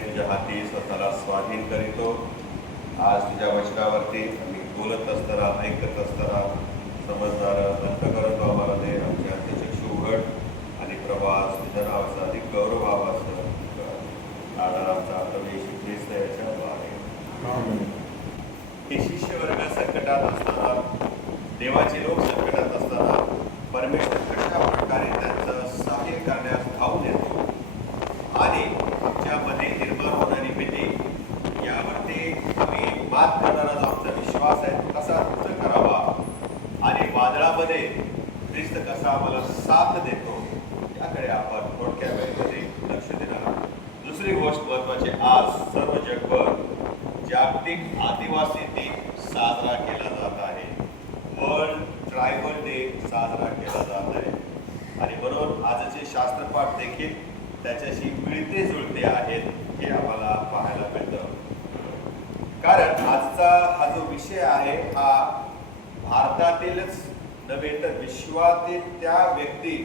तुझ्या हाती स्वतःला स्वाधीन करीतो. आज तुझ्या वचनावरती आम्ही बोलत असताना, ऐकत असताना समजदार अंतकरण तू आम्हाला दे. आमच्या चक्षु उघड आणि प्रवास तुझ्या नावाचा अधिक गौरव व्हावा असं आधार आमचा प्रवेश ख्रिस्त याच्या द्वारे. हे शिष्य वर्ग संकटात असताना, देवाचे लोक संकटात असताना परमेश्वर कशा प्रकारे त्यांचं सहाय्य करण्यास धावून येतो आणि आमच्यामध्ये निर्माण होणारी भीती यावरती आम्ही मात करणारा आमचा विश्वास आहे तो कसा उच्च करावा आणि वादळामध्ये ख्रिस्त कसा आम्हाला साथ देतो याकडे आपण थोडक्या वेळेमध्ये लक्ष देणार आहोत. दुसरी गोष्ट महत्वाची, आज सर्व जगभर जागतिक आदिवासी दिन साजरा केला जात आहे. वर्ल्ड ट्रायबल डे साजरा केला जात आहे आणि म्हणून आजचे शास्त्रपाठ देखील त्याच्याशी मिळते जुळते आहेत हे आम्हाला पाहायला मिळतं. कारण आजचा हा जो विषय आहे हा भारतातीलच नव्हे तर विश्वातील त्या व्यक्ती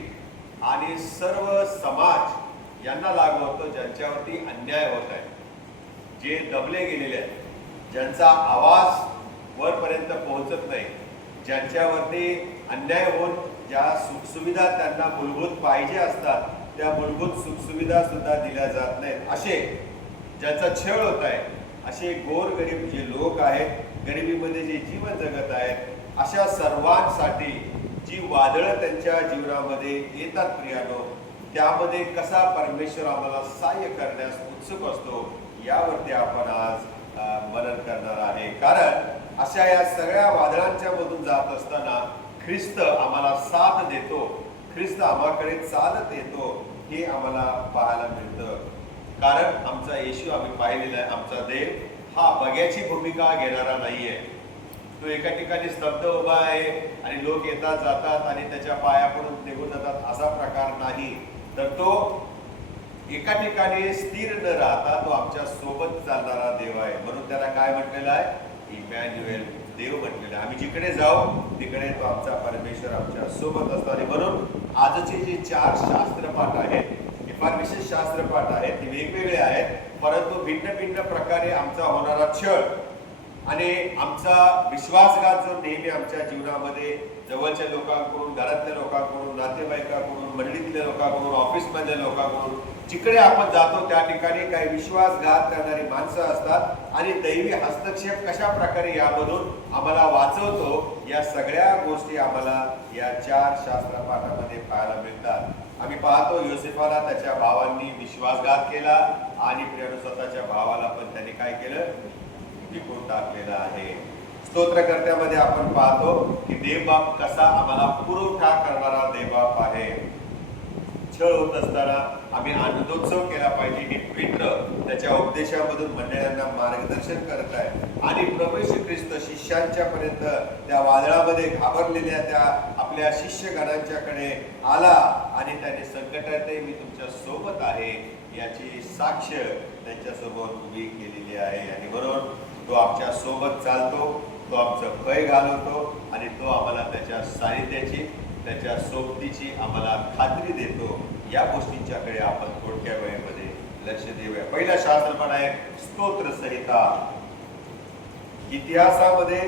आणि सर्व समाज यांना लागू होतो ज्यांच्यावरती अन्याय होत आहे, जे दबले गेलेले आहेत, ज्यांचा आवाज वरपर्यंत पोहोचत नाही, ज्यांच्यावरती अन्याय होऊन ज्या सुखसुविधा त्यांना मूलभूत पाहिजे असतात त्या मूलभूत सुखसुविधा सुद्धा दिल्या जात नाहीत, असे ज्यांचा छळ होत आहे, असे गोरगरीब जे लोक आहेत, गरिबीमध्ये जे जीवन जगत आहेत, अशा सर्वांसाठी जी वादळं त्यांच्या जीवनामध्ये येतात प्रियानो, त्यामध्ये कसा परमेश्वर आम्हाला सहाय्य करण्यास उत्सुक असतो यावरती आपण आज मनन करणार आहे. कारण अशा या सगळ्या वादळांच्या मधून जात असताना ख्रिस्त आम्हाला साथ देतो, ख्रिस्त आम्हाकडे चालत येतो हे आम्हाला पाहायला मिळतं. कारण आमचा येशू आम्ही पाहिलेला आहे, आमचा देव हा बघ्याची भूमिका घेणारा नाहीये. तो एका ठिकाणी स्तब्ध उभा आहे आणि लोक येतात जातात आणि त्याच्या पायाकडून निघून जातात असा प्रकार नाही, तर तो एका ठिकाणी स्थिर न राहता तो आमच्या सोबत चालणारा देव आहे. म्हणून त्याला काय म्हटलेलं आहे? इमॅन्युएल, देव म्हटलेलं आहे. आम्ही जिकडे जाऊ तिकडे तो आमचा परमेश्वर आमच्या सोबत असतो. आणि म्हणून आजचे जे 4 शास्त्रपाठ आहेत हे फार विशेष शास्त्रपाठ आहेत, ते वेगवेगळे आहेत, परंतु भिन्न भिन्न प्रकारे आमचा होणारा छळ आणि आमचा विश्वासघात जो नेहमी आमच्या जीवनामध्ये जवळच्या लोकांकडून, घरातल्या लोकांकडून, नातेवाईकांकडून, मंडळीतल्या लोकांकडून, ऑफिसमधल्या लोकांकडून, जिकडे आपण जातो त्या ठिकाणी काही विश्वासघात करणारी माणसं असतात आणि दैवी हस्तक्षेप कशा प्रकारे यामधून आम्हाला वाचवतो या सगळ्या गोष्टी आम्हाला या 4 शास्त्रपाठामध्ये पाहायला मिळतात. आम्ही पाहतो योसेफाला त्याच्या भावांनी विश्वासघात केला आणि प्रियानो स्वतःच्या भावाला पण त्यांनी काय केलं? विकून टाकलेला आहे. स्तोत्रकर्त्यामध्ये आपण पाहतो की देवबाप कसा आम्हाला पुरवठा करणारा देवबाप आहे. छळ होत असताना आम्ही आनंदोत्सव केला पाहिजे हे पीटर त्याच्या उपदेशामधून मंडळांना मार्गदर्शन करत आहे. आणि प्रभू येशू ख्रिस्त शिष्यांच्या पर्यंत त्या वादळामध्ये घाबरलेल्या त्या आपल्या शिष्यगणांच्याकडे आला आणि त्याने संकटातही मी तुमच्या सोबत आहे याची साक्ष त्यांच्यासोबत उभी केलेली आहे. आणि म्हणून तो आमच्या सोबत चालतो, तो आमचं भय घालवतो आणि तो आम्हाला त्याच्या सानिध्याची, त्याच्या सोबतीची आम्हाला खात्री देतो. या गोष्टींच्याकडे आपण थोडक्या वेळेमध्ये लक्ष देऊया. पहिला शास्त्रपाठ आहे स्तोत्र संहिता. इतिहासामध्ये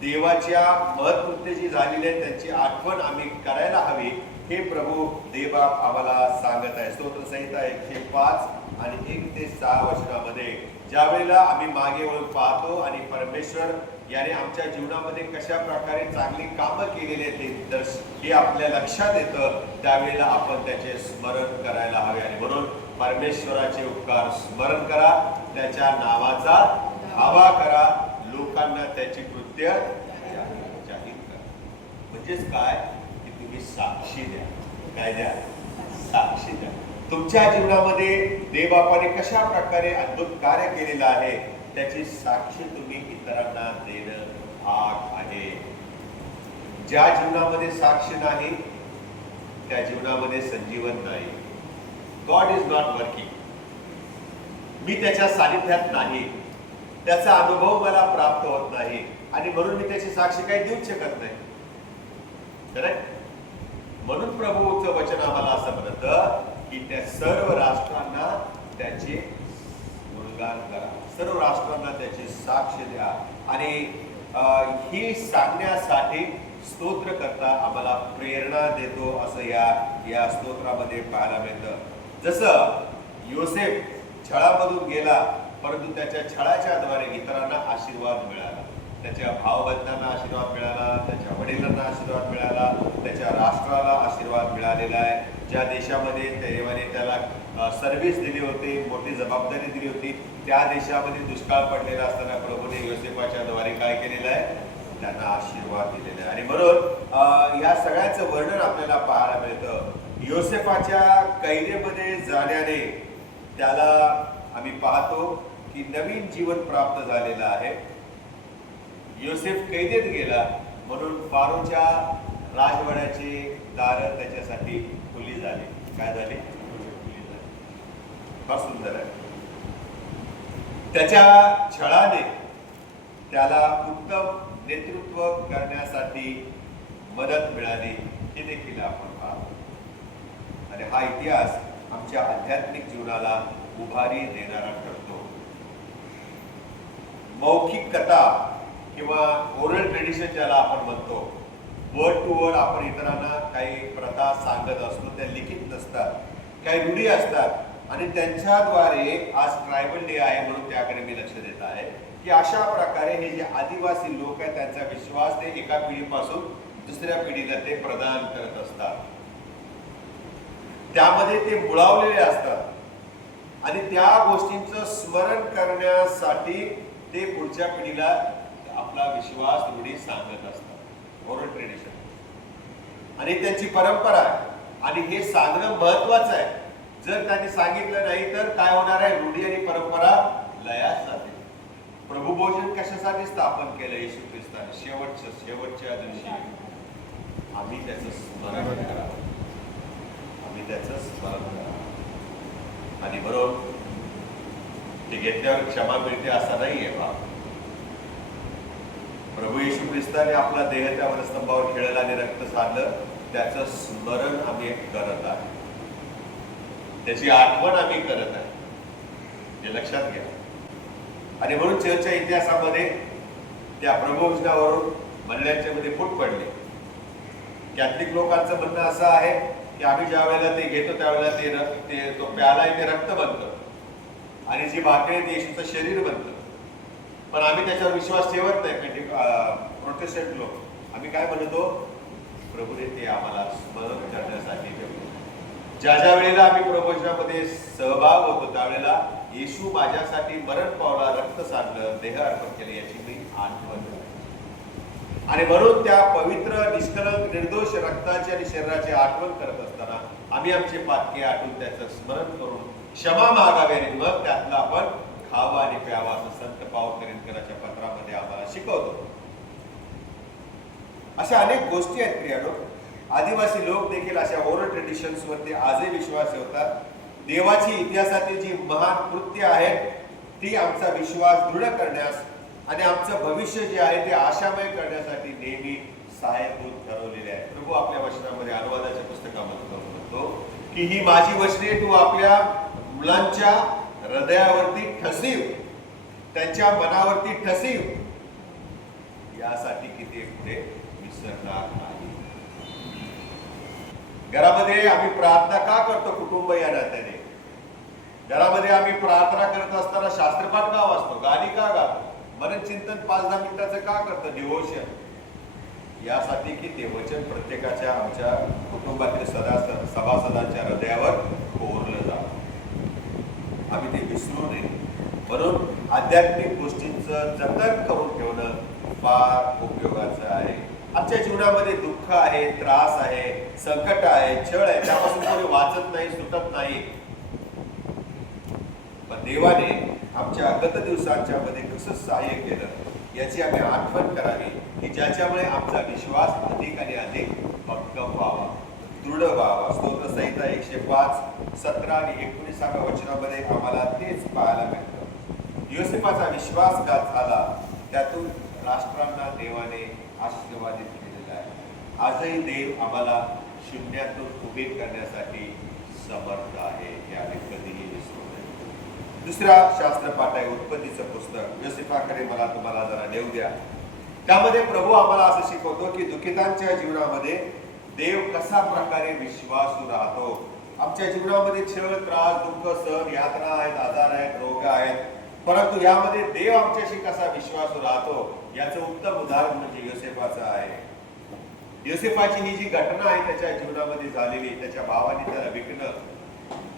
देवाच्या महत्कृत्य जी झालेली आहे त्यांची आठवण आम्ही करायला हवी हे प्रभू देवबाप आम्हाला सांगत आहे. स्तोत्र संहिता 105 आणि 1 ते 6 वचनामध्ये ज्यावेळेला आम्ही मागे वळून पाहतो आणि परमेश्वर याने आमच्या जीवनामध्ये कशा प्रकारे चांगली कामं केलेली आहेत तर हे आपल्या लक्षात येतं, त्यावेळेला आपण त्याचे स्मरण करायला हवे. आणि म्हणून परमेश्वराचे उपकार स्मरण करा, त्याच्या नावाचा धावा करा, लोकांना त्याची कृत्य जाहीर करा. म्हणजेच काय की तुम्ही साक्षी द्या. काय द्या? साक्षी द्या. तुमच्या जीवनामध्ये देवबापाने कशा प्रकारे अद्भुत कार्य केलेलं आहे त्याची साक्षी तुम्ही इतरांना देणं भाग आहे. ज्या जीवनामध्ये साक्ष नाही त्या जीवनामध्ये संजीवन नाही. God is not working. मी त्याच्या सानिध्यात नाही, त्याचा अनुभव मला प्राप्त होत नाही आणि म्हणून मी त्याची साक्षी काही देऊच शकत नाही. करेक्ट? म्हणून प्रभूचं वचन आम्हाला असं म्हणतं की त्या सर्व राष्ट्रांना त्याचे गुणगान करा, सर्व राष्ट्रांना त्याची साक्ष द्या. आणि ही सांगण्यासाठी स्तोत्रकर्ता आम्हाला प्रेरणा देतो असं या स्तोत्रामध्ये पाहायला मिळतं. जसं योसेफ छळामधून गेला, परंतु त्याच्या छळाच्या द्वारे इतरांना आशीर्वाद मिळाला, त्याच्या भावबंधांना आशीर्वाद मिळाला, त्याच्या वडिलांना आशीर्वाद मिळाला, त्याच्या राष्ट्राला आशीर्वाद मिळालेला आहे. ज्या देशामध्ये देवाने त्याला सर्व्हिस दिली होती, मोठी जबाबदारी दिली होती, त्या देशामध्ये दुष्काळ पडलेला असताना प्रभूने योसेफाच्या द्वारे काय केलेलं आहे, त्यांना आशीर्वाद दिलेला आहे. आणि म्हणून या सगळ्याचं वर्णन आपल्याला पाहायला मिळतं. योसेफाच्या कैदेमध्ये जाण्याने त्याला आम्ही पाहतो की नवीन जीवन प्राप्त झालेलं आहे. योसेफ कैदेत गेला म्हणून फारोच्या राजवाड्याचे दार त्याच्यासाठी खुली झाली. काय झाली? फार सुंदर आहे. त्याच्या छळाने त्याला उत्तम नेतृत्व करण्यासाठी मदत मिळाली, हे देखील आपण पाहतो. आणि हा इतिहास आमच्या आध्यात्मिक जीवनाला उभारी देणारा ठरतो. मौखिक कथा किंवा ओरल ट्रेडिशन ज्याला आपण म्हणतो, वर्ड टू वर्ड आपण इतरांना काही प्रथा सांगत असतो, त्या लिखित नसतात, काही रूढी असतात आणि त्यांच्याद्वारे आज ट्रायबल डे आहे म्हणून त्याकडे मी लक्ष देत आहे की अशा प्रकारे हे जे आदिवासी लोक आहेत त्यांचा विश्वास ते एका पिढीपासून दुसऱ्या पिढीला ते प्रदान करत असतात. त्यामध्ये ते मुळावलेले असतात आणि त्या गोष्टींचं स्मरण करण्यासाठी ते पुढच्या पिढीला आपला विश्वास रूढी सांगत असतात. ओरल ट्रेडिशन आणि त्यांची परंपरा आहे आणि हे सांगणं महत्वाचं आहे. जर त्यांनी सांगितलं नाही तर काय होणार आहे, रूढी आणि परंपरा लयास जाते. प्रभुभोजन कशासाठी स्थापन केलं येशू ख्रिस्ताने? शेवटच्या दिवशी आम्ही त्याचं स्मरण करावं, आम्ही त्याचं स्मरण करावं. आणि बरोबर ते घेतल्यावर क्षमा मिळते असं नाहीये बा. प्रभू येशू ख्रिस्ताने आपला देह त्या वनस्तंभावर खेळला आणि रक्त सांडलं, त्याचं स्मरण आम्ही करत आहे, त्याची आठवण आम्ही करत आहे, हे लक्षात घ्या. आणि म्हणून चर्चच्या इतिहासामध्ये त्या प्रभुवचनावरून म्हणण्याच्या मध्ये फूट पडले. कॅथलिक लोकांचं म्हणणं असं आहे की आम्ही ज्या वेळेला ते घेतो त्यावेळेला ते तो प्याला ते रक्त बनतं आणि जी भाकरी ते येशूचं शरीर बनतं. पण आम्ही त्याच्यावर विश्वास ठेवत नाही. प्रोटेस्टंट लोक आम्ही काय म्हणतो, प्रभूने ते आम्हाला स्मरण करण्यासाठी ठेवतो. ज्या ज्या वेळेला आम्ही प्रवचनामध्ये सहभाग होतो त्यावेळेला येशू माझ्यासाठी मरण पावला, रक्त सांडलं, देह अर्पण केले याची मी आठवण करतो. आणि म्हणून त्या पवित्र निष्कलंक निर्दोष रक्ताची आणि शरीराची आठवण करत असताना आम्ही आमचे पातके आठवून त्याचं स्मरण करून क्षमा मागावी आणि मग त्यातलं आपण खावा आणि प्यावा असं संत पावल करिंदकराच्या पत्रामध्ये आम्हाला शिकवतो. अशा अनेक गोष्टी आहेत प्रियानो. आदिवासी लोक देखील अशा ओरल ट्रेडिशन्स वरती आजही विश्वास ठेवतात. देवाची इतिहासातील जी महान कृत्य आहेत ती आमचा विश्वास दृढ करण्यास आणि आमचं भविष्य जे आहे ते आशामय करण्यासाठी नेहमी सहाय्यभूत ठरवलेले आहे. प्रभू आपल्या वचनामध्ये अनुवादाच्या पुस्तकामध्ये म्हणतो की ही माझी वचने तू आपल्या मुलांच्या हृदयावरती ठसवीव, त्यांच्या मनावरती ठसवीव, यासाठी की ते पुढे विसरणार नाही. घरामध्ये आम्ही प्रार्थना का करतो? कुटुंब या नात्याने घरामध्ये आम्ही प्रार्थना करत असताना शास्त्रपाठ का वाचतो, गाणी का गातो, मनचिंतन 5-10 मिनिटाचं का करतो, डिव्होशन, यासाठी की ते वचन प्रत्येकाच्या आमच्या कुटुंबातील सभासदांच्या हृदयावर कोरलं जातं. आम्ही ते विसरू नये. म्हणून आध्यात्मिक गोष्टींचं जतन करून ठेवणं फार उपयोगाचं आहे. आमच्या जीवनामध्ये दुःख आहे, त्रास आहे, संकट आहे, छळ आहे, त्यापासून कोणी वाचत नाही, सुटत नाही. पण देवाने आमच्या गत दिवसांच्या मध्ये कसं सहाय्य केलं याची आम्ही आठवण करावी की ज्याच्यामुळे आमचा विश्वास अधिक आणि अधिक भक्कम व्हावा, दृढ व्हावा. स्तोत्र संहिता 105, 17 आणि 19 वचनामध्ये आम्हाला तेच पाहायला मिळतं. योसेफाचा विश्वासघात झाला, त्यातून राष्ट्रांना देवाने आशीर्वादित केलेला आहे. आजही देव आम्हाला शून्यातून उभे करण्यासाठी समर्थ आहे, हे आम्ही कधीही विसरू नये. दुसरा शास्त्रपाठ आहे उत्पत्तीचं पुस्तक. योसेफाकडे मला तुम्हाला जरा नेऊ द्या. त्यामध्ये प्रभू आम्हाला असं शिकवतो की दुःखितांच्या जीवनामध्ये देव कसा प्रकारे विश्वासू राहतो. आमच्या जीवनामध्ये छळ, त्रास, दुःख, सहन, यातना आहेत, आजार आहेत, रोग आहेत, परंतु यामध्ये देव आमच्याशी कसा विश्वासू राहतो याचं उत्तम उदाहरण म्हणजे योसेफाचं आहे. योसेफाची ही जी घटना आहे त्याच्या जीवनामध्ये झालेली, त्याच्या भावाने त्याला विकणं,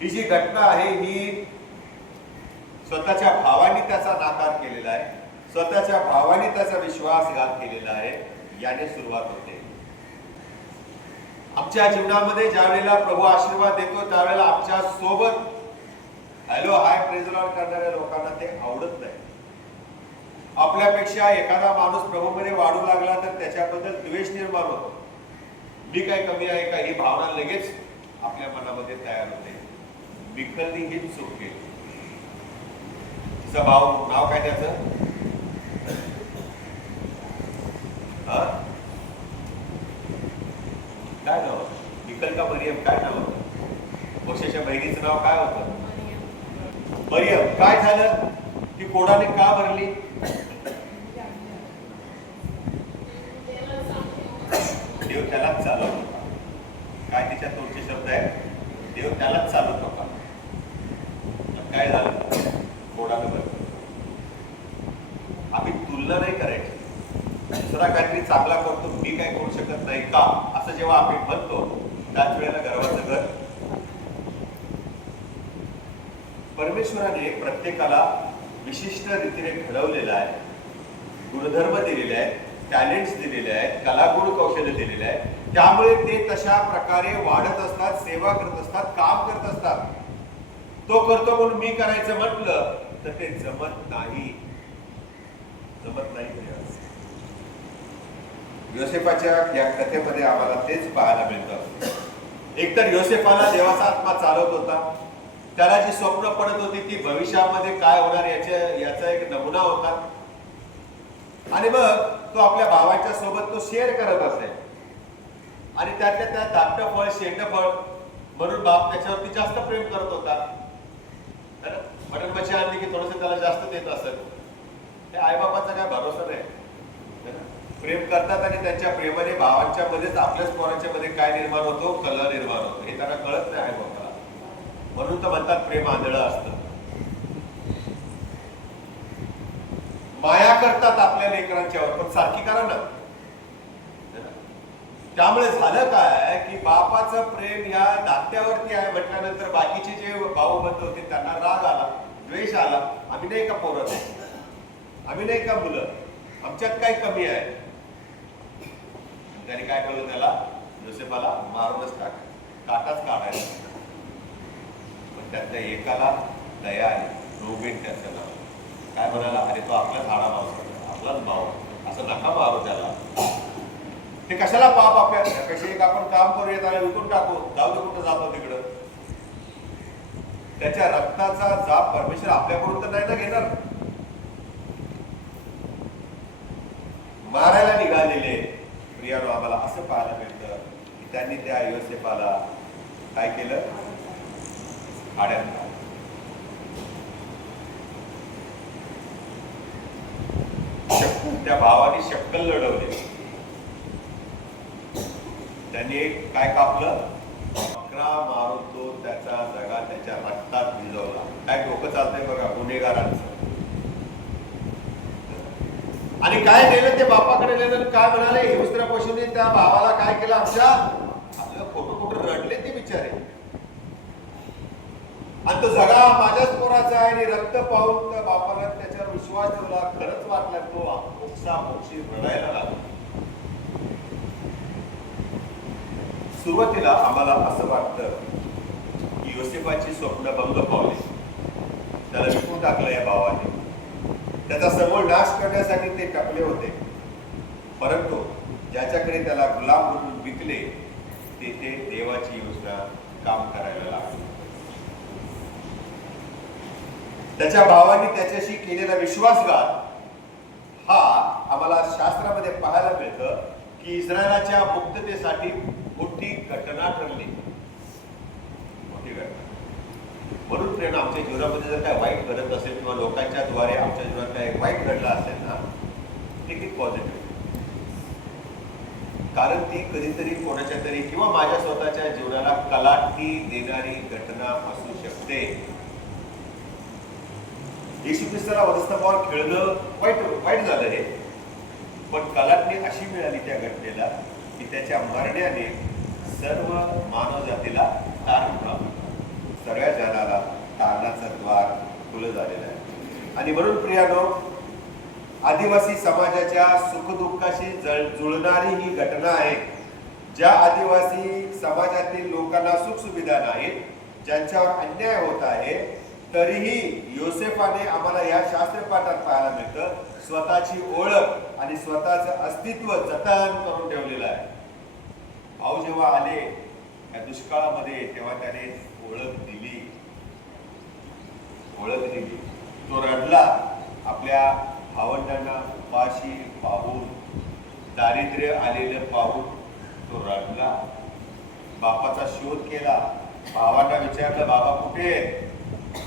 ही जी घटना आहे ही स्वतःच्या भावाने त्याचा नाकार केलेला आहे, स्वतःच्या भावाने त्याचा विश्वासघात केलेला आहे. याने सुरुवात होते. आमच्या जीवनामध्ये ज्या वेळेला प्रभू आशीर्वाद देतो त्यावेळेला आमच्या सोबत हॅलो हाय प्रेज लॉर्ड करणाऱ्या लोकांना ते आवडत नाही. आपल्यापेक्षा एखादा माणूस प्रभूमध्ये वाढू लागला तर त्याच्याबद्दल द्वेष निर्माण होतो. मी काय कमी आहे का ही भावना लगेच आपल्या मनामध्ये तयार होते. मिखलनी हीच चूक केली. तिचा भाव नाव काय त्याचं, काय नाव होतं? मिखल का मरियम, काय नाव होतं? मोशेच्या बहिणीचं नाव काय होतं? मरियम. काय झालं? ती कोणाने का भरली? देव त्यालाच चालवत होता. काय तिच्या तोंडचे शब्द आहे? देव त्यालाच चालवत होता. काय झालं? कोणाला भरलं. आम्ही तुलना नाही करायची. दुसरा काहीतरी चांगला करतो, मी काय करू शकत नाही का, असं जेव्हा आम्ही म्हणतो त्याच वेळेला गर्वाचं घर. परमेश्वराने प्रत्येकाला विशिष्ट रीतीने घडवलेलं आहे, गुणधर्म दिलेले आहेत, टॅलेंट्स दिलेले आहेत, कलागुण कौशल्य दिलेले आहे. त्यामुळे ते तशा प्रकारे वाढत असतात, सेवा करत असतात, काम करत असतात. तो करतो म्हणून मी करायचं म्हटलं तर ते जमत नाही. योसेफाच्या या कथेमध्ये आम्हाला तेच पाहायला मिळतं. एकतर योसेफाला देवाचा आत्मा चालवत होता. त्याला जी स्वप्न पडत होती ती भविष्यामध्ये काय होणार याचा एक नमुना होता. आणि मग तो आपल्या भावाच्या सोबत तो शेअर करत असेल. आणि त्यातल्या त्यात धाकटं फळ, शेंड फळ म्हणून बाप त्याच्यावरती जास्त प्रेम करत होता. मटण मच्छी आणली की थोडस त्याला जास्त देत असेल. हे आईबापाचा काय भरोसा नाही. प्रेम करतात आणि त्यांच्या प्रेमाने भावांच्या मध्येच आपल्याच पोरांच्या मध्ये काय निर्माण होतो, कलह निर्माण होतो. हे त्यांना कळत नाही आईबापाला. म्हणून तर म्हणतात प्रेम आंधळं असतं. माया करतात आपल्या लेकरांच्यावर, पण सारखी करा ना. त्यामुळे झालं काय की बापाचं प्रेम या धाकट्यावरती आहे म्हटल्यानंतर बाकीचे जे भाऊ बंधू होते त्यांना राग आला, द्वेष आला. आम्ही नाही का पोरं, आम्ही नाही का मुलं, आमच्यात काय कमी आहे. त्याने काय कळलं, त्याला योसेफाला मारूनच काटाच काढायचा. पण त्यातल्या एकाला दया आली. रोबीन त्याचं नाव. काय म्हणाला, अरे तो आपलाच हाडा मावसा, आपलाच भाऊ, असं नका मारू त्याला. ते कशाला पाप आपल्या, त्यापेक्षा एक आपण काम करूया, त्याला विकून टाकू, जाऊ दे कुठं जातो तिकडं. त्याच्या रक्ताचा जाप परमेश्वर आपल्याकडून तर नाही ना घेणार. मारायला निघालेले प्रियानो आम्हाला असं पाहायला मिळतं की त्यांनी त्या योसेफाला काय केलं, हाड्यात त्या भावाने शक्कल लढवले. त्यांनी काय कापलं, बकरा मारून तो त्याचा जगा त्याच्या रक्तात भिजवला. काय डोकं चालतंय बघा गुन्हेगारांचं. आणि काय नेलं ते बापाकडे नेलं. काय म्हणाले, हिंस्त्र पशुने त्या भावाला काय केलं, आमच्या आपलं खोटं खोटं रडले ते बिचारे. आणि तो जगा माझ्याच पोराचा आहे आणि रक्त पाहून त्या बापाला त्याच्यावर विश्वास ठेवला. खरंच वाटला तो मोक्षी रडायला लागला. सुरुवातीला आम्हाला असं वाटतं की योसेफाची स्वप्न भंग पावले, त्याला विकून टाकलं या भावाने. त्याचा समूळ नाश करण्यासाठी ते टपले होते. परंतु ज्याच्याकडे त्याला गुलाम म्हणून विकले तेथे देवाची योजना काम करायला लागली. त्याच्या भावाने त्याच्याशी केलेला विश्वासघात हा आम्हाला शास्त्रामध्ये पाहायला मिळतं की इस्रायलाच्या मुक्ततेसाठी मोठी घटना ठरली. मोठी घटना. म्हणून प्रेरणा आमच्या जीवनामध्ये जर काय वाईट घडत असेल किंवा लोकांच्या द्वारे आमच्या जीवनात काय वाईट घडलं असेल ना, टेक इट पॉझिटिव्ह. कारण ती कधीतरी कोणाच्या तरी किंवा माझ्या स्वतःच्या जीवनाला कलाटणी देणारी घटना असू शकते. येशू ख्रिस्ताला वधस्तंभावर खेळणं वाईट झालं हे, पण कलाटणी अशी मिळाली त्या घटनेला की त्याच्या मरण्याने सर्व मानव जातीला तारण, सगळ्या जगाला तारणाचं द्वार खुलं झालेलं आहे. आणि म्हणून प्रियानो, आदिवासी समाजाच्या सुखदुःखाशी जुळणारी ही घटना आहे. ज्या आदिवासी समाजातील लोकांना सुखसुविधा नाहीत, ज्यांच्यावर अन्याय होत आहे, तरीही योसेफाने आम्हाला या शास्त्रपाठात पाहायला मिळतं स्वतःची ओळख आणि स्वतःचं अस्तित्व जतन करून ठेवलेलं आहे. भाऊ जेव्हा आले या दुष्काळामध्ये तेव्हा त्याने ओळख दिली. तो रडला. आपल्या भावंडांना उपाशी पाहून, दारिद्र्य आलेलं पाहून तो रडला. बापाचा शोध केला. भावांना विचारलं, बाबा कुठे?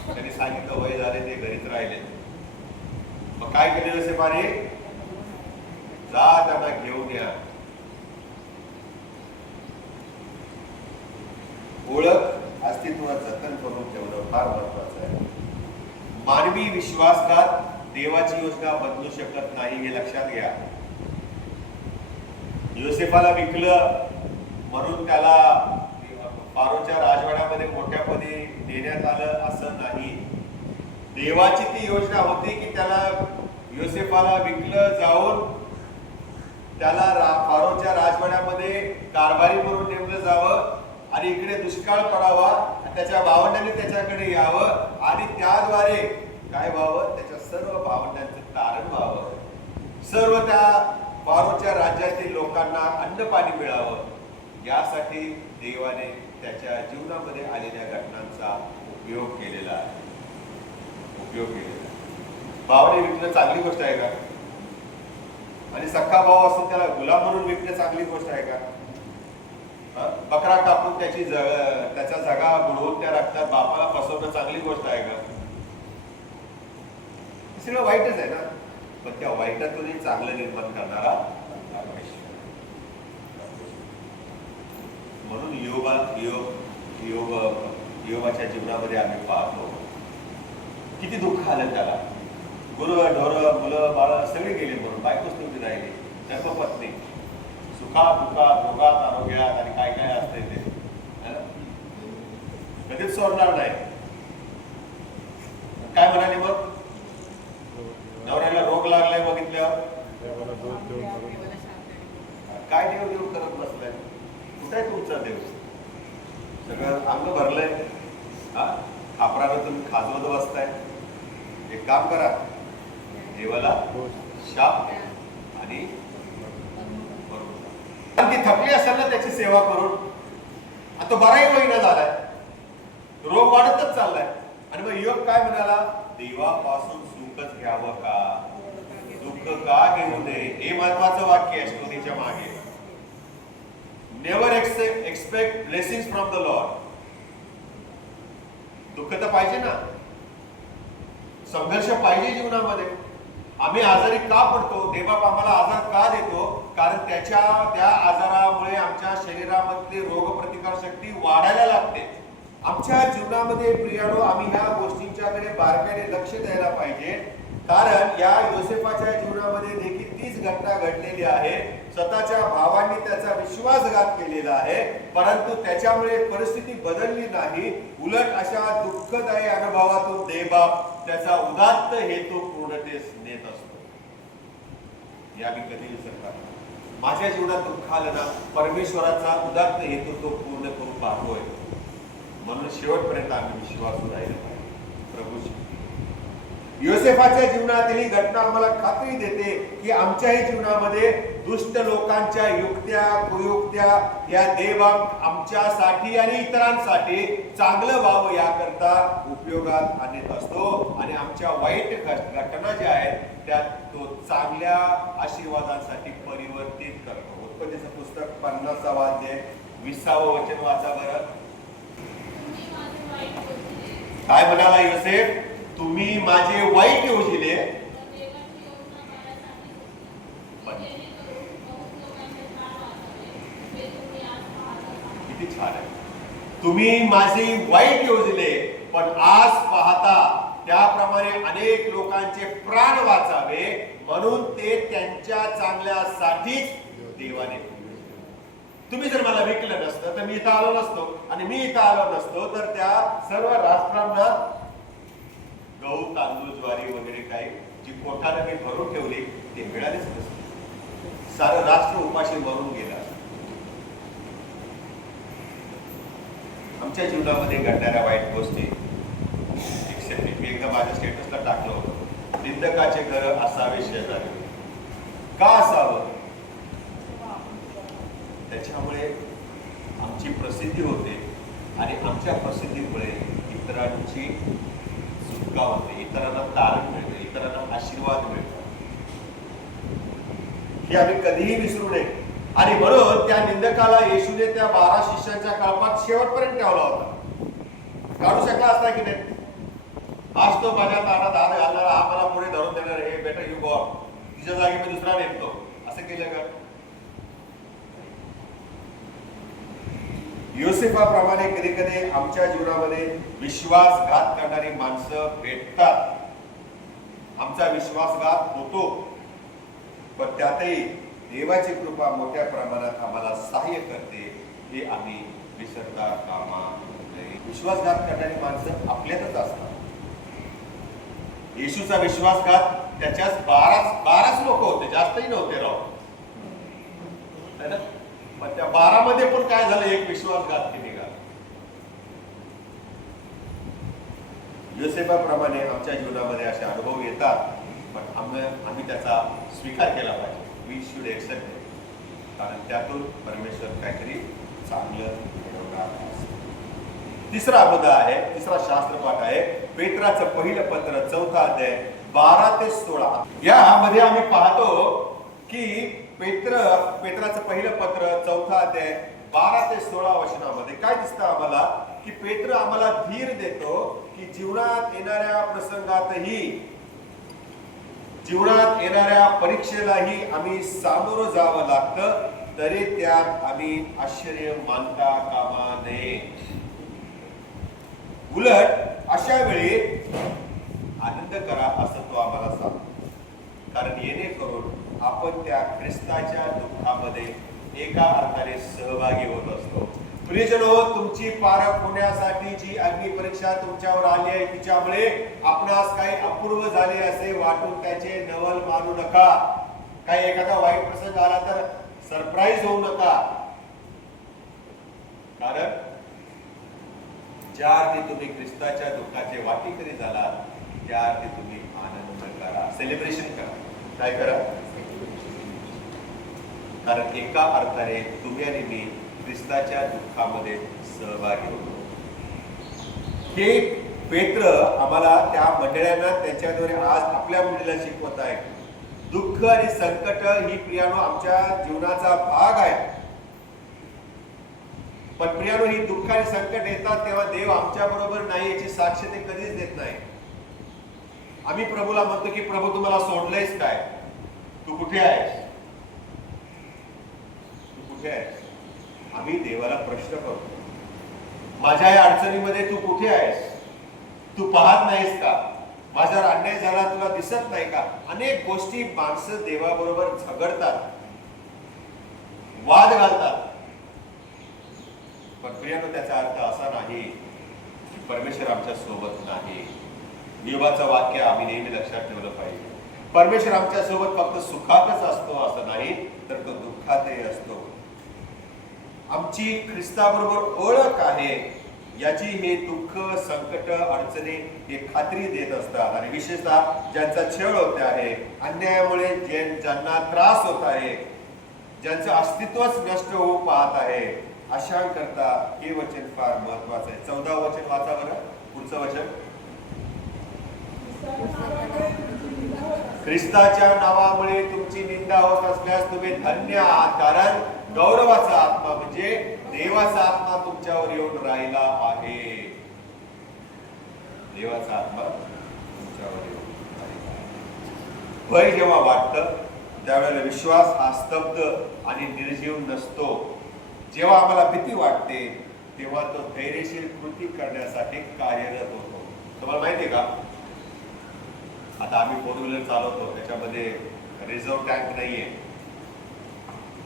त्यांनी सांगितलं, वय झाले, ते घरीच राहिले. मग काय केले योसेफाने? जा त्यांना घेऊन या. ओळख, अस्तित्व जतन करून ठेवणं फार महत्वाचं आहे. मानवी विश्वासघात देवाची योजना बदलू शकत नाही, हे लक्षात घ्या. योसेफाला विकलं म्हणून त्याला फारोच्या राजवाड्यामध्ये मोठ्यापदी देण्यात आलं असं नाही. देवाची ती योजना होती की त्याला, योसेफाला विकलं जाऊन त्याला फारोच्या राजवाड्यामध्ये कारभारी म्हणून नेमलं जावं आणि इकडे दुष्काळ पडावा, त्याच्या भावंडांनी त्याच्याकडे यावं आणि त्याद्वारे काय व्हावं, त्याच्या सर्व भावंडांचं तारण व्हावं, सर्व त्या फारोच्या राज्यातील लोकांना अन्न पाणी मिळावं. यासाठी देवाने त्याच्या जीवनामध्ये आलेल्या घटनांचा उपयोग केलेला आहे. भावाने विकणं चांगली गोष्ट आहे का? आणि सख्खा भाव असून त्याला गुलाम म्हणून विकणं चांगली गोष्ट आहे का? बकरा कापून त्याचा जगा बुडवून त्या रक्तात बापाला फसवणं चांगली गोष्ट आहे का? सगळं वाईटच आहे ना. पण त्या वाईटातूनही चांगलं निर्माण करणारा म्हणून योबाच्या जीवनामध्ये आम्ही पाहतो किती दुःख आलं त्याला. गुरं ढोरं मुलं बाळ सगळे गेले, म्हणून बायकोच नव्हती राहिली, धर्मपत्नी, सुखात दुःखात रोगात आरोग्यात आणि काय काय असते ते कधीच सोडणार नाही. काय म्हणाले मग? नवऱ्याला रोग लागलाय बघितल्यावर काय देव देव करत बसलाय? कुठे तुमचा देव? सगळं अंग भरलंय, खापरानं तुम्ही खाजवत बसताय. एक काम करा, देवाला शाप आणि ती थकली असेल ना त्याची सेवा करून, आता बराही होईना झालाय, रोग वाढतच चाललाय. आणि मग योग काय म्हणाला? देवापासून सुखच घ्यावं का, दुःख का घेऊ नये? हे महत्वाचं वाक्य आहे स्टोरीच्या मागे. Never expect blessings from the Lord. दुःख तर पाहिजे ना, संघर्ष पाहिजे जीवनामध्ये. आम्ही आजारी का पडतो? देवबाप आम्हाला आजार का देतो? कारण त्या आजारामुळे आमच्या शरीरामधली रोगप्रतिकार शक्ती वाढायला लागते. आमच्या जीवनामध्ये प्रियानो, आम्ही ह्या गोष्टींच्याकडे बारकाईने लक्ष द्यायला पाहिजे. कारण या योसेफाच्या जीवनामध्ये देखील तीच घटना घडलेली आहे. स्वतःच्या भावांनी त्याचा विश्वासघात केलेला आहे, परंतु त्याच्यामुळे परिस्थिती बदलली नाही. उलट अशा दुःखदायी अनुभवातून देवबाप त्याचा उदात्त हेतू पूर्णतेस नेत असतो. या मी कधी विसरणार. माझ्या जीवनात दुःख आलं ना, परमेश्वराचा उदात्त हेतू तो पूर्ण करून पाहतोय. म्हणून शेवटपर्यंत आम्ही विश्वासू राहिला पाहिजे. प्रभूची योसेफाच्या जीवनातील ही घटना आम्हाला खात्री देते की आमच्याही जीवनामध्ये दुष्ट लोकांच्या युक्त्या कुयुक्त्या या देवबाप आमच्यासाठी आणि इतरांसाठी चांगलं व्हावं याकरता उपयोगात आणत असतो. आणि आमच्या वाईट घटना ज्या आहेत त्यात तो चांगल्या आशीर्वादांसाठी परिवर्तित करतो. उत्पत्तीचं पुस्तक 50वा अध्याय 20वा वचन वाचा बरं. काय म्हणाला योसेफ? तुम्ही माझे वाईट योजिले. किती छान आहे. तुम्ही माझे वाईट योजले, पण आज पाहता त्याप्रमाणे अनेक लोकांचे प्राण वाचावे म्हणून ते त्यांच्या चांगल्यासाठीच देवाने. तुम्ही जर मला विकलं नसतं तर मी इथं आलो नसतो, आणि मी इथं आलो नसतो तर त्या सर्व राष्ट्रांना गहू, तांदूळ, ज्वारी वगैरे काही जी कोठानं मी भरून ठेवली ते मिळालेच नसते. सारं राष्ट्र उपाशी मरून गेला. आमच्या जीवनामध्ये घडणाऱ्या वाईट गोष्टी मी एकदा माझ्या स्टेटसला टाकलं होतं, निंदकाचे घर असावे शेजारी. का असावं? त्याच्यामुळे आमची प्रसिद्धी होते आणि आमच्या प्रसिद्धीमुळे इतरांची सुटका होते, इतरांना तारण मिळते, इतरांना आशीर्वाद मिळतो. हे आम्ही कधीही विसरू नये. आणि म्हणून त्या निंदकाला येशूने त्या 12 शिष्यांच्या कळपात शेवटपर्यंत ठेवला होता. काढू शकला असता की नाही? आज तो माझ्या ताटात हात घालणारा, हा मला पुढे धरून देणार, हे बेटर यू गो, तिच्या जागी मी दुसरा नेमतो, असं केलं का? योसेफाप्रमाणे कधी कधी आमच्या जीवनामध्ये विश्वासघात करणारी माणसं भेटतात. आमचा विश्वासघात होतो, पण त्यातही देवाची कृपा मोठ्या प्रमाणात आम्हाला सहाय्य करते, हे आम्ही विसरता कामा नये. विश्वासघात करणारी माणसं आपल्यातच असतात. येशूचा विश्वासघात त्याच्याच 12 लोक होते, जास्तही नव्हते राव. पण त्या 12 मध्ये पण काय झालं? एक विश्वासघात केली का? योसेफाप्रमाणे आमच्या जीवनामध्ये असे अनुभव येतात, पण आम्ही त्याचा स्वीकार केला पाहिजे. वी शुड एक्सेप्ट इट, कारण त्यातून परमेश्वर काहीतरी चांगलं घडवणार आहे. तिसरा मुद्दा आहे, तिसरा शास्त्रपाठ आहे पेत्राचं पहिलं पत्र 4था अध्याय 12 ते 16. यामध्ये आम्ही पाहतो की पेत्राचं पहिलं पत्र 4था अध्याय 12 ते 16 वचनामध्ये काय दिसतं आम्हाला? की पेत्र आम्हाला धीर देतो की जीवनात येणाऱ्या प्रसंगातही, जीवनात येणाऱ्या परीक्षेलाही आम्ही सामोरं जावं लागतं, तरी त्यात आम्ही आश्चर्य मानता कामा नये. उलट अशा वेळी आनंद करा असं तो आम्हाला सांगतो, कारण येणेकरून आपण त्या ख्रिस्ताच्या दुःखामध्ये एका अर्थाने सहभागी होत असतो. प्रियजनो, तुमची पारख होण्यासाठी जी अग्निपरीक्षा तुमच्यावर आली आहे, तिच्यामुळे आपणास काही अपूर्व झाले असे वाटून त्याचे नवल मानू नका. काही एखादा वाईट प्रसंग आला तर सरप्राईज होऊ नका, कारण ज्या अर्थी तुम्ही ख्रिस्ताच्या दुःखाचे वाटेकरी झालात, त्या अर्थी तुम्ही आनंद करा, सेलिब्रेशन करा. काय करा? कारण एका अर्थाने तुम्ही आणि मी ख्रिस्ताच्या दुःखामध्ये सहभागी होतो. हे पेत्र आम्हाला त्या मंडळांना त्यांच्याद्वारे आज आपल्या मंडळीला शिकवत आहे. दुःख आणि संकट ही प्रियानो आमच्या जीवनाचा भाग आहे. पण प्रियानो, ही दुःख आणि संकट येतात तेव्हा देव आमच्या बरोबर नाही याची साक्ष ते कधीच देत नाही. आम्ही प्रभूला म्हणतो की प्रभू तू मला सोडलेस काय? तू कुठे आहेस? तू कुठे आहेस? आम्ही देवाला प्रश्न करतो, माझ्या या अडचणीमध्ये तू कुठे आहेस? तू पाहत नाहीस का? माझ्यावर अन्याय झाला तुला दिसत नाही का? अनेक गोष्टी माणसं देवाबरोबर झगडतात, वाद घालतात. पण प्रियानो, त्याचा अर्थ असा नाही की परमेश्वर आमच्या सोबत नाही. योबाचं वाक्य आम्ही नेहमी लक्षात ठेवलं पाहिजे. परमेश्वर आमच्या सोबत फक्त सुखातच असतो असं नाही, तर तो दुःखातही असतो. आमची ख्रिस्ताबरोबर ओळख आहे याची हे दुःख, संकट, अडचणी हे खात्री देत असतात. आणि विशेषतः ज्यांचा छळ होत आहे, अन्यायामुळे ज्यांना त्रास होत आहे, ज्यांचं अस्तित्वच नष्ट होऊ पाहत आहे, अशांकरता हे वचन फार महत्वाचं आहे. 14 वचन वाचा बरं, पुढचं वचन. ख्रिस्ताच्या नावामुळे तुमची निंदा होत असल्यास तुम्ही धन्य आहात, कारण गौरवाचा आत्मा म्हणजे देवाचा आत्मा तुमच्यावर येऊन राहिला आहे. देवाचा आत्मा तुमच्यावर येतो. भय जेव्हा वाटतं त्यावेळेला विश्वास हा स्तब्ध आणि निर्जीव नसतो. जेव्हा आम्हाला भीती वाटते तेव्हा तो धैर्यशील कृती करण्यासाठी कार्यरत होतो. तुम्हाला माहिती आहे का, आता आम्ही 4 व्हीलर चालवतो, त्याच्यामध्ये रिझर्व्ह टँक नाहीये,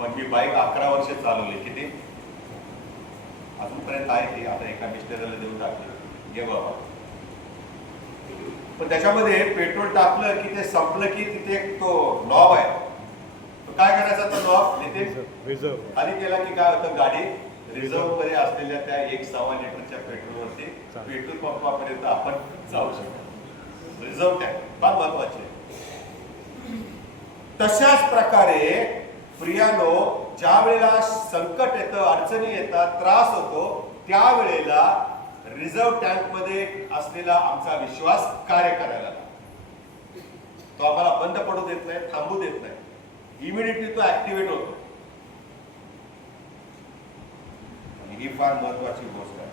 पण मी बाईक 11 वर्ष चालवली. किती अजूनपर्यंत आहे ती, आता एका मिस्टरला देऊन टाकली, घे बाबा. पण त्याच्यामध्ये पेट्रोल टाकलं की ते संपलं की तिथे एक तो नॉब आहे, तो काय करायचा, तो नॉब तिथे खाली केला की काय होतं, गाडी रिझर्व्ह मध्ये असलेल्या त्या 1.25 लिटरच्या पेट्रोलवरती पेट्रोल पंपापर्यंत आपण जाऊ शकतो. रिझर्व्ह टँक फार महत्वाचे. तशाच प्रकारे प्रियानो, ज्या वेळेला संकट येतं, अडचणी येतात, त्रास होतो, त्यावेळेला रिझर्व्ह टँक मध्ये असलेला आमचा विश्वास कार्य करायला लागतो. तो आम्हाला बंद पडू देत नाही, थांबू देत नाही, इमिडिएटली तो ऍक्टिव्हेट होतो. ही फार महत्वाची गोष्ट आहे.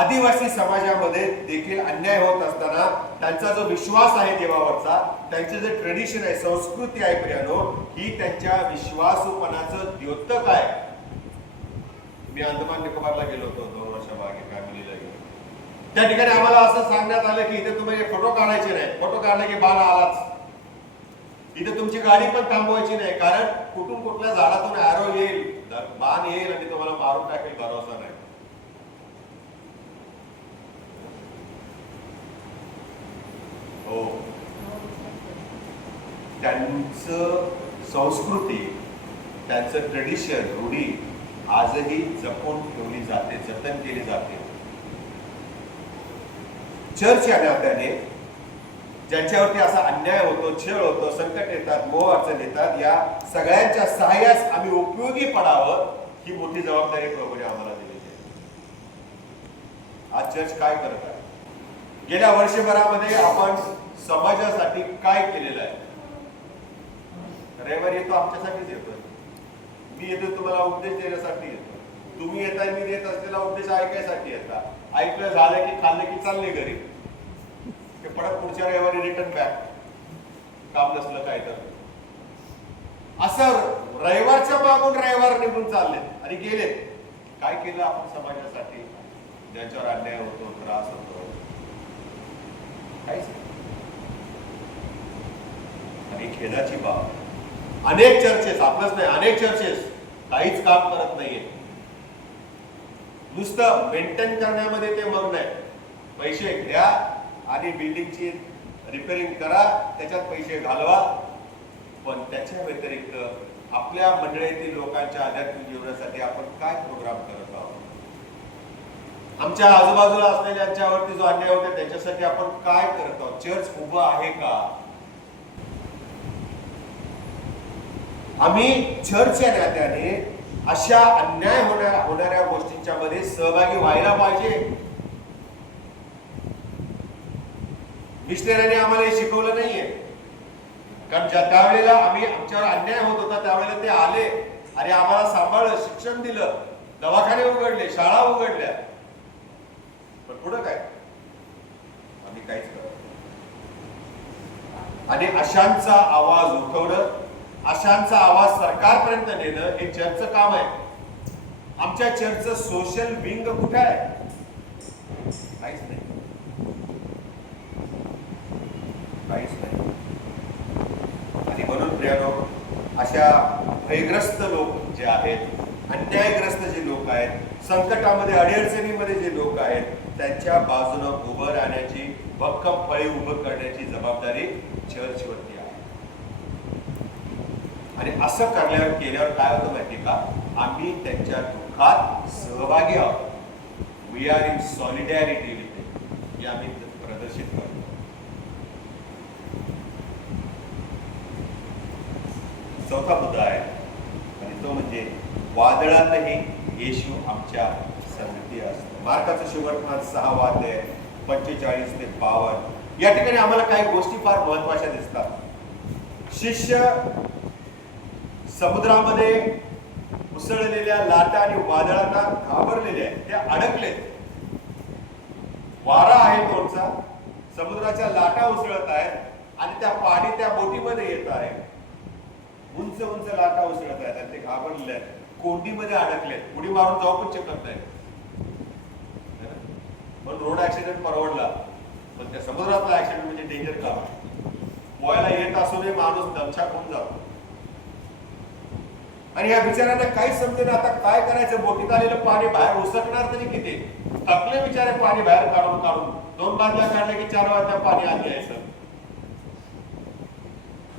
आदिवासी समाजामध्ये देखील अन्याय होत असताना त्यांचा जो विश्वास आहे देवावरचा, त्यांचे जे ट्रेडिशन आहे, संस्कृती आहे प्रियानो, ही त्यांच्या विश्वासूपणाचं द्योतक आहे. मी अंदमान निकोबारला गेलो होतो 2 वर्षामागे, फॅमिलीला गेलो. त्या ठिकाणी आम्हाला असं सांगण्यात आलं की इथे तुम्ही फोटो काढायचे नाही, फोटो काढले की बाण आलाच. इथे तुमची गाडी पण थांबवायची नाही, कारण कुठून कुठल्या झाडातून ॲरो येईल, बाण येईल आणि तुम्हाला मारून टाकेल, भरोसा नाही. हो, त्यांचं संस्कृती, त्यांचं ट्रेडिशन, रूढी आजही जपून ठेवली जाते, जतन केली जाते. चर्च या नात्याने ज्यांच्यावरती असा अन्याय होतो, छळ होतो, संकट येतात, मोह अडचण येतात, या सगळ्यांच्या सहाय्यास आम्ही उपयोगी पडावं, ही मोठी जबाबदारी प्रभूने आम्हाला दिलेली आहे. आज चर्च काय करत आहे? गेल्या वर्षभरामध्ये आपण समाजासाठी काय केलेलं आहे? रविवारी येतो आमच्यासाठीच येतो, मी येतो तुम्हाला उपदेश देण्यासाठी येतो, तुम्ही येताय मी देत असलेला उपदेश ऐकायसाठी येता. ऐकलं झालं की खाल्लं की चालले घरी, ते परत पुढच्या रविवारी रिटर्न बॅक, काम नसलं काय तर. असं रविवारच्या मागून रविवार निघून चालले आणि गेले. काय केलं आपण समाजासाठी? ज्यांच्यावर अन्याय होतो, त्रास होतो, काहीच नाही. आणि खेदाची बाब, अनेक चर्चेस, आपलंच नाही, अनेक चर्चेस काहीच काम करत नाहीये, नुसतं मेंटेन करण्यामध्ये ते मग्न आहे. पैसे घ्या आणि बिल्डिंगची रिपेअरिंग करा, त्याच्यात पैसे घालवा, पण त्याच्या व्यतिरिक्त आपल्या मंडळीतील लोकांच्या आध्यात्मिक जीवनासाठी आपण काय प्रोग्राम करत आहोत? आमच्या आजूबाजूला असलेल्यांच्यावरती जो अन्याय होता त्याच्यासाठी आपण काय करत आहोत? चर्च उभं आहे का? आम्ही चर्च या नात्याने अशा अन्याय होणाऱ्या गोष्टींच्या मध्ये सहभागी व्हायला पाहिजे. मिशनरीने आम्हाला हे शिकवलं नाहीये, कारण त्यावेळेला आमच्यावर अन्याय होत होता त्यावेळेला ते आले आणि आम्हाला सांभाळलं, शिक्षण दिलं, दवाखाने उघडले, शाळा उघडल्या, पण पुढं काय? आम्ही काहीच करत. आणि अशांचा आवाज उठवणं, अशांचा आवाज सरकारपर्यंत नेणं हे चर्चचं काम आहे. आमच्या चर्चचं सोशल विंग कुठे आहे? काहीच नाही, काहीच नाही. आणि म्हणून प्रियानो, अशा भयग्रस्त लोक जे आहेत, अन्यायग्रस्त जे लोक आहेत, संकटामध्ये अडचणीमध्ये जे लोक आहेत, त्यांच्या बाजूनं उभं राहण्याची, भक्कम फळी उभं करण्याची जबाबदारी चर्चवरती आहे. आणि असं केल्यावर काय होतं माहिती का? आम्ही त्यांच्या दुःखात सहभागी आहोत. We are in solidarity with them, हे आम्ही प्रदर्शित करतो. चौथा मुद्दा आहे आणि तो म्हणजे वादळातही येशू आमच्या संगती असतो. मार्काचं सुवर्तमान 6 अध्याय 45 ते 52 या ठिकाणी आम्हाला काही गोष्टी फार महत्वाच्या दिसतात. शिष्य समुद्रामध्ये उसळलेल्या लाटा आणि वादळांना घाबरलेले आहेत, ते अडकलेत. वारा आहे तोडचा, समुद्राच्या लाटा उसळत आहेत आणि त्या पाणी त्या बोटीमध्ये येत आहे. उंच उंच लाटा उसळत आहेत आणि ते घाबरले आहेत, कोंडीमध्ये अडकले, उडी मारून जाऊ पण शकत नाही. पण रोड ऍक्सिडेंट परवडला, पण त्या समुद्रातला ऍक्सिडेंट म्हणजे डेंजर काम. पोहायला येत असू नये, माणूस दमछाक होऊन जातो. आणि या बिचाऱ्यांना काहीच समजेल आता काय करायचं. बोटीत आलेलं पाणी बाहेर उसकणार तरी किती. थकले बिचारे पाणी बाहेर काढून काढून. 2 बादल्या काढल्या की 4 वाजता पाणी आत यायचं.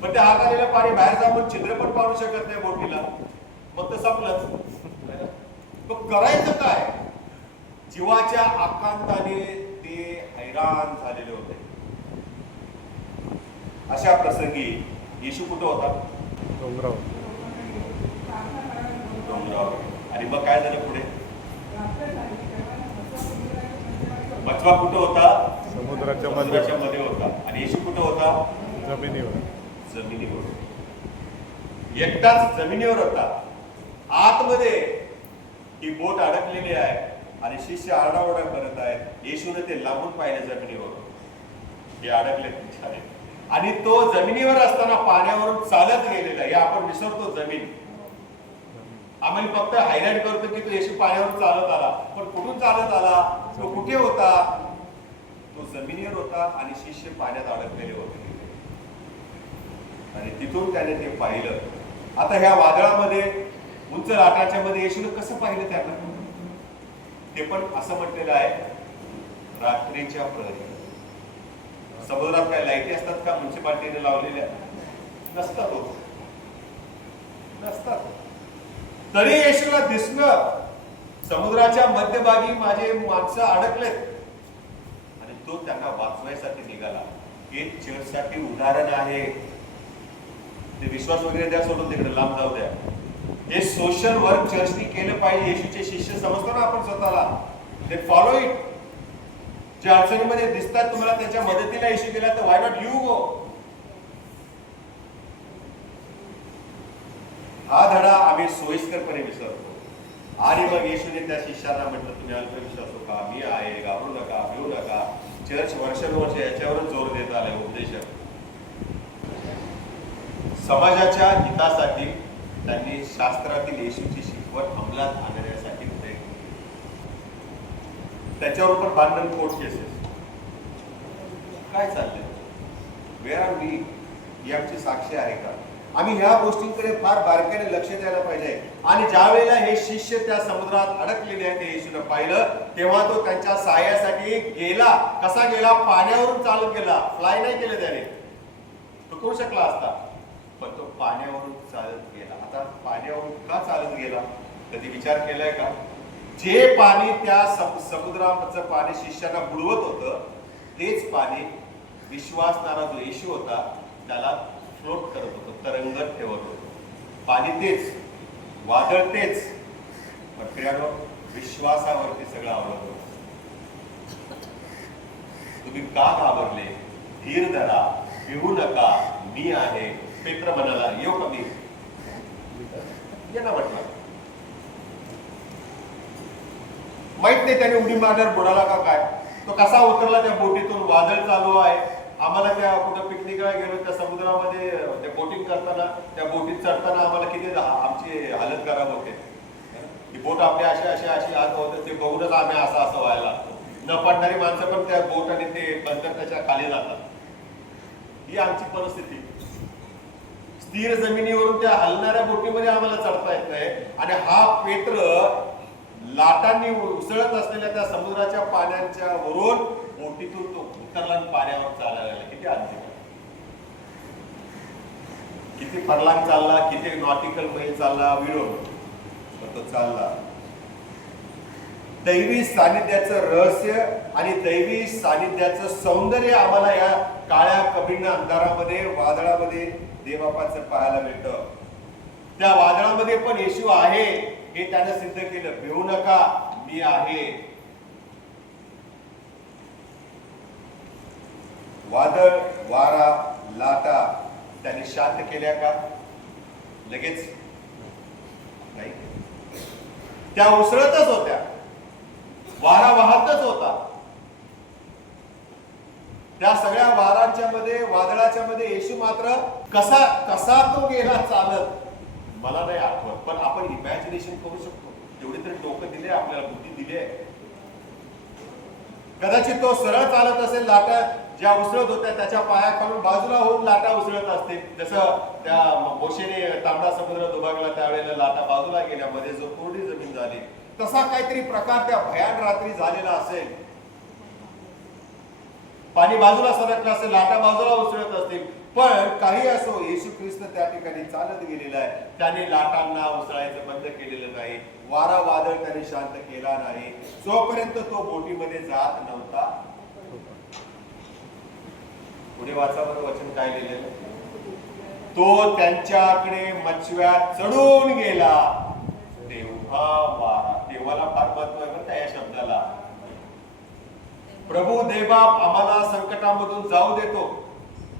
पण त्या आत आलेलं पाणी बाहेर जाऊन छिद्र पण पाडू शकत नाही बोटीला. मग तर संपलंच. मग करायचं काय. जीवाच्या आकांताने ते हैराण झालेले होते. अशा प्रसंगी येशू कुठं होता. डोंगरावर. आणि मग काय झालं पुढे. मछवा कुठं होता. समुद्राच्या मध्ये होता. आणि येशू कुठं होता. जमिनीवर. एकटाच जमिनीवर होता. आतमध्ये ही बोट अडकलेली आहे आणि शिष्य आरडाओरडा करत आहेत. येशूने ते लांबून पाहिले जमिनीवर. हे अडकले छान. आणि तो जमिनीवर असताना पाण्यावरून चालत गेलेला. हे आपण विसरतो. जमीन आम्ही फक्त हायलाइट करतो की तो येशू पाण्यावर चालत आला, पण कुठून चालत आला, तो कुठे होता. तो जमिनीवर होता आणि शिष्य पाण्यात अडकलेले होते. आणि तिथून त्याने ते पाहिलं. आता ह्या वादळामध्ये उंच लाटाच्या मध्ये येशूने कसं पाहिलं त्यांना. ते पण असं म्हटलेलं आहे रात्रीच्या प्रहरी. समुद्रात काय लाईटी असतात का म्युन्सिपाल्टीने लावलेल्या. नसतात. तरी येशूला दिसलं समुद्राच्या मध्यभागी माझे माणसं अडकलेत आणि तो त्यांना वाचवायसाठी निघाला. हे चर्चसाठी उदाहरण आहे. ते विश्वास वगैरे द्या सोडून तिकडे लांब जाऊ द्या. हे सोशल वर्क चर्चनी केलं पाहिजे. येशूचे शिष्य समजतो ना आपण स्वतःला. ते फॉलो इट. जे अडचणीमध्ये दिसतात तुम्हाला त्याच्या मदतीला येशू केला तर व्हाय नॉट यू गो. हा धडा आम्ही सोयीस्करपणे विसरतो. आणि मग येशूने त्या शिष्यांना म्हटलं तुम्ही अल्पविश्वासू का. मी आहे, घाबरू नका, भिवू नका. चर्च वर्षानुवर्ष याच्यावरच जोर देत आलाय. उपदेशक समाजाच्या हितासाठी त्यांनी शास्त्रातील येशूची शिकवण अंमलात आणण्यासाठी प्रयत्न केले. त्याच्यावर पण भांडण कोर्ट केसेस. काय चाललंय. Where are we. ही आमची साक्षी आहे का. आम्ही ह्या गोष्टींकडे फार बारकाईने लक्ष द्यायला पाहिजे. आणि ज्या वेळेला हे शिष्य त्या समुद्रात अडकलेले आहेत ते येशूने पाहिलं तेव्हा तो त्यांच्या सहाय्यासाठी गेला. कसा गेला. पाण्यावरून चालत गेला. फ्लाय नाही केलं त्याने. तो करू शकला असता, पण तो पाण्यावरून चालत गेला. आता पाण्यावरून का चालत गेला कधी विचार केलाय का. जे पाणी त्या समुद्राचं पाणी शिष्याला बुडवत होतं तेच पाणी विश्वासणारा जो येशू होता त्याला फ्लोट करत होतं, तरंगत ठेवत होतं. पाणी तेच, वादळ तेच, पण प्रियानो विश्वासावरती सगळं अवलंबून. तुम्ही का घाबरले. धीर धरा, भिवू नका, मी आहे. पेत्र म्हणाला येऊ का मी. यांना म्हटलं माहित नाही त्याने उडी मारल्यावर बुडाला का काय. तो कसा उतरला त्या बोटीतून. वादळ चालू आहे. आम्हाला त्या कुठं पिकनिकला गेलो त्या समुद्रामध्ये त्या बोटिंग करताना त्या बोटीत चढताना आम्हाला किती आमची हालत खराब होते. ही बोट आपली अशी आज होते ते बघूनच आम्ही असं व्हायला लागतो. न पडणारी माणसं पण त्या बोट आणि ते बंदर त्याच्या खाली जातात. ही आमची परिस्थिती. स्थिर जमिनीवरून त्या हलणाऱ्या बोटीमध्ये आम्हाला चढता येत नाही. आणि हा पेत्र लाटांनी उसळत असलेल्या त्या समुद्राच्या पाण्याच्या वरून बोटीतून तो उतरला आणि पाण्यावर चालायला लागला. किती अंतर. किती फरलांग चालला, किती नॉटिकल मैल चालला विडो, पण तो चालला. दैवी सानिध्याचं रहस्य आणि दैवी सानिध्याचं सौंदर्य आम्हाला या काळ्या कभिन्न अंधारामध्ये वादळामध्ये देवबापाचं पाहायला मिळतं. त्या वादळामध्ये पण येशू आहे हे त्याने सिद्ध केलं. भिवू नका, मी आहे. वादळ, वारा, लाटा त्यांनी शांत केल्या का लगेच नाही. त्या उसळतच होत्या. वारा वाहतच होता. त्या सगळ्या वारांच्या मध्ये, वादळाच्या मध्ये येशू मात्र कसा कसा तो गेला चालत मला नाही आठवत, पण आपण इमॅजिनेशन करू शकतो. एवढी तरी डोकं दिले आपल्याला, बुद्धी दिली आहे. कदाचित तो सरळ चालत असेल, लाटा ज्या उसळत होत्या त्याच्या पायाखालून बाजूला होऊन लाटा उसळत असतील. जसं त्या मोशेने तांबडा समुद्र दुभागला त्यावेळेला लाटा बाजूला गेल्या, मध्ये जो कोरडी जमीन झाली, तसा काहीतरी प्रकार त्या भयान रात्री झालेला असेल. पाणी बाजूला सरकलं असेल, लाटा बाजूला उसळत असतील. पण काही असो, येशू ख्रिस्त त्या ठिकाणी चालत गेलेला आहे. त्याने लाटांना उसळायचं बंद केलेलं नाही, वारा वादळ त्याने शांत केला नाही, जोपर्यंत तो बोटीमध्ये जात नव्हता. पुढे वाचा बरं, वचन काय लिहिलेलं. तो त्यांच्याकडे मच्छव्यात चढून गेला तेव्हा वारा. तेव्हाला फार महत्व आहे बरं का या शब्दाला. प्रभू देवबाप आम्हाला संकटामधून जाऊ देतो,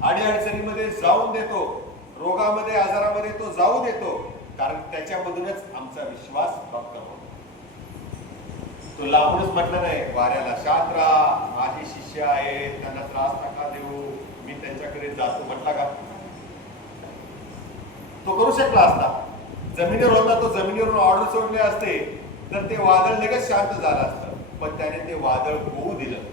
अडीअडचणीमध्ये जाऊन देतो, रोगामध्ये आजारामध्ये तो जाऊ देतो, कारण त्याच्यामधूनच आमचा विश्वास भक्कम होतो. तो लांबूनच म्हटलं नाही वाऱ्याला, शांत राहा, माझे शिष्य आहेत, त्यांना त्रास नका देऊ, मी त्यांच्याकडे जातो म्हटला का? तो करू शकला असता. जमिनीवर होता तो, जमिनीवरून ऑर्डर सोडले असते तर ते वादळ लगेच शांत झालं असतं, पण त्याने ते वादळ होऊ दिलं.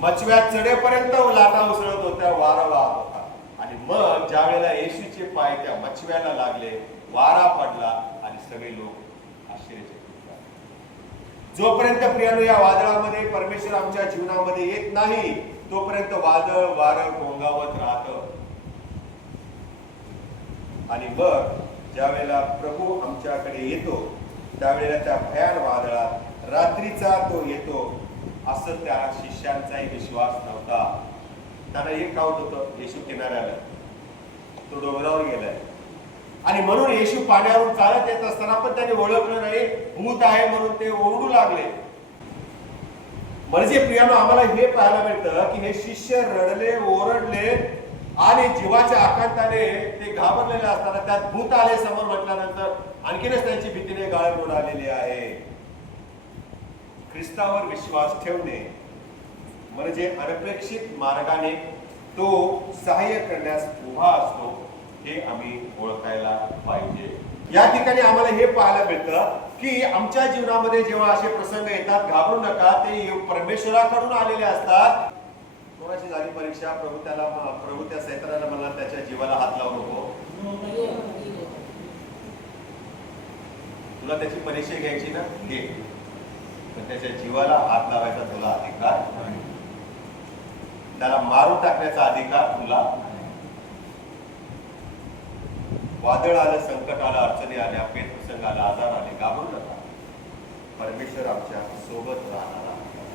मच्छव्यात चढेपर्यंत लाटा उसळत होत्या, वारा वाहत होता. आणि मग ज्या वेळेला येशूचे पाय त्या मच्छव्याला लागले, वारा पडला आणि सगळे लोक आश्चर्यचकित झाले. जोपर्यंत प्रियानो या वादळामध्ये परमेश्वर आमच्या जीवनामध्ये येत नाही, तोपर्यंत वादळ वारं घोंगावत राहत. आणि मग ज्या वेळेला प्रभू आमच्याकडे येतो, त्यावेळेला त्या भयान वादळात रात्रीचा तो येतो, असं त्या शिष्यांचाही विश्वास नव्हता. त्यांना एक ठाऊक होतं, येशू किनाऱ्याला, तो डोंगरावर गेलाय. आणि म्हणून येशू पाण्यावरून चालत येत असताना पण त्याने ओळखलं नाही, भूत आहे म्हणून ते ओरडू लागले. म्हणजे प्रियानो आम्हाला हे पाहायला मिळतं की हे शिष्य रडले, ओरडले आणि जीवाच्या आकांताने ते घाबरलेले असताना त्यात भूत आले समोर म्हटल्यानंतर आणखीनच त्यांची भीतीने गाळण आलेली आहे. ख्रिस्तावर विश्वास ठेवणे म्हणजे अनपेक्षित मार्गाने तो सहाय्य करण्यास उभा असतो, हे आम्ही ओळखायला पाहिजे. या ठिकाणी आम्हाला हे पाहायला मिळतं की आमच्या जीवनामध्ये जेव्हा असे प्रसंग येतात, घाबरू नका, ते परमेश्वराकडून आलेले असतात. कोणाची झाली परीक्षा, प्रभू त्या सैतानाला म्हणला त्याच्या जीवाला हात लावू नको, तुला त्याची परीक्षा घ्यायची ना, घे, पण त्याच्या जीवाला हात लावायचा तुला अधिकार नाही, त्याला मारून टाकण्याचा अधिकार तुला नाही. वादळ आलं, संकट आलं, अडचणी आल्या, पेट प्रसंग आला, आजार आले, घाबरू नका, परमेश्वर आमच्या सोबत राहणार.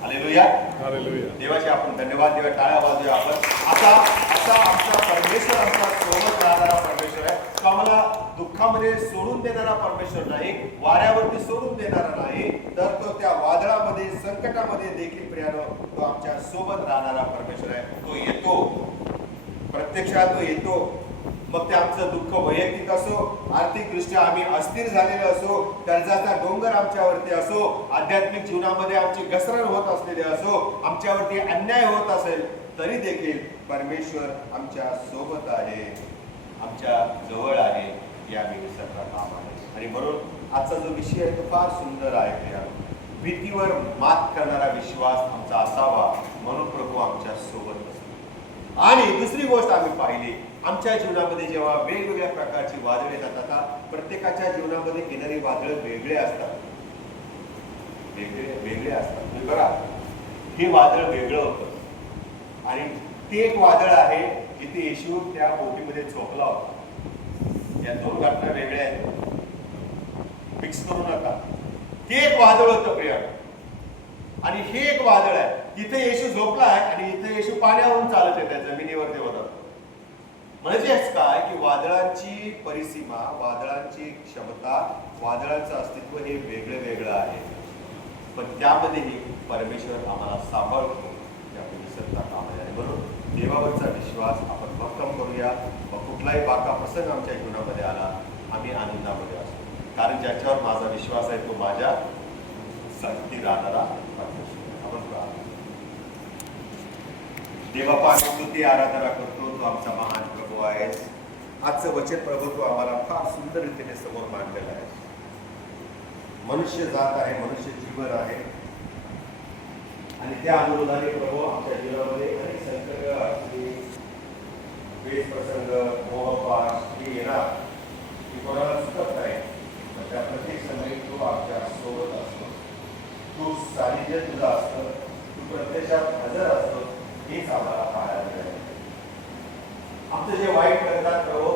Hallelujah, hallelujah. देवाचे आपण धन्यवाद देऊया, टाळ्या वाजूया आपण. असा आमचा परमेश्वर आमचा सोबत राहणारा परमेश्वर आहे. तो आम्हाला दुःखामध्ये सोडून देणारा परमेश्वर नाही, वाऱ्यावरती सोडून देणारा नाही, तर तो त्या वादळामध्ये, संकटामध्ये देखील प्रियानो तो आमच्या सोबत राहणारा परमेश्वर आहे. तो येतो, प्रत्यक्षात तो येतो. मग ते आमचं दुःख वैयक्तिक असो, आर्थिकदृष्ट्या आम्ही अस्थिर झालेले असो, कर्जाचा डोंगर आमच्यावरती असो, आध्यात्मिक जीवनामध्ये आमची घसरण होत असलेली असो, आमच्यावरती अन्याय होत असेल, तरी देखील परमेश्वर आमच्या सोबत आहे, आमच्या जवळ आहे, हे आम्ही विसरता कामा नये. आणि म्हणून आजचा जो विषय आहे तो फार सुंदर आहे. भीतीवर मात करणारा विश्वास आमचा असावा, म्हणून प्रभू आमच्या सोबत असतो. आणि दुसरी गोष्ट आम्ही पाहिली, आमच्या जीवनामध्ये जेव्हा वेगवेगळ्या प्रकारची वादळे येतात, आता प्रत्येकाच्या जीवनामध्ये येणारी वादळ वेगळे असतात, वेगळे असतात. तुम्ही बघा, हे वादळ वेगळं होतं आणि ते एक वादळ आहे जिथे येशू त्या बोटीमध्ये झोपला होता. या दोन घटना वेगळ्या आहेत, मिक्स करू नका. ते एक वादळ होतं प्रिय, आणि हे एक वादळ आहे जिथे येशू झोपलाय आणि इथे येशू पाण्यावरून चालत येते, जमिनीवरती होता. म्हणजेच काय की वादळांची परिसीमा, वादळांची क्षमता, वादळांचं अस्तित्व हे वेगळं आहे, पण त्यामध्येही परमेश्वर आम्हाला सांभाळतो, त्यामुळे विसरता कामा नये. म्हणून देवावरचा विश्वास आपण भक्कम करूया. मग कुठलाही बाका प्रसंग आमच्या जीवनामध्ये आला, आम्ही आनंदामध्ये असतो, कारण ज्याच्यावर माझा विश्वास आहे तो माझ्या संगती राहणारा परमेश्वर. आपण प्रार्थना देवबापा आम्ही स्तुती आराधना करतो, तू आमचा महान प्रभू आहेस. आजचं वचन प्रभू तू आम्हाला फार सुंदर रीतीने समोर मांडलेलं आहे. मनुष्य जात आहे, मनुष्य जीवन आहे आणि त्या अनुरोधाने प्रभू आमच्या जीवनामध्ये अनेक संकट, अडचणी, वेश प्रसंग, मोहपाश हे येणार, की कोणाला चुकत नाही. पण त्या प्रत्येक समयी तू आमच्या सोबत असतो, तू सानिध्य तुझं असतं, तू प्रत्यक्षात हजर असतो. हेच आम्हाला पाहायला मिळालं. आमचं जे वाईट करतात प्रभू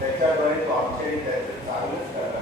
त्याच्याद्वारे तो आमच्या त्याचं चांगलंच करतात.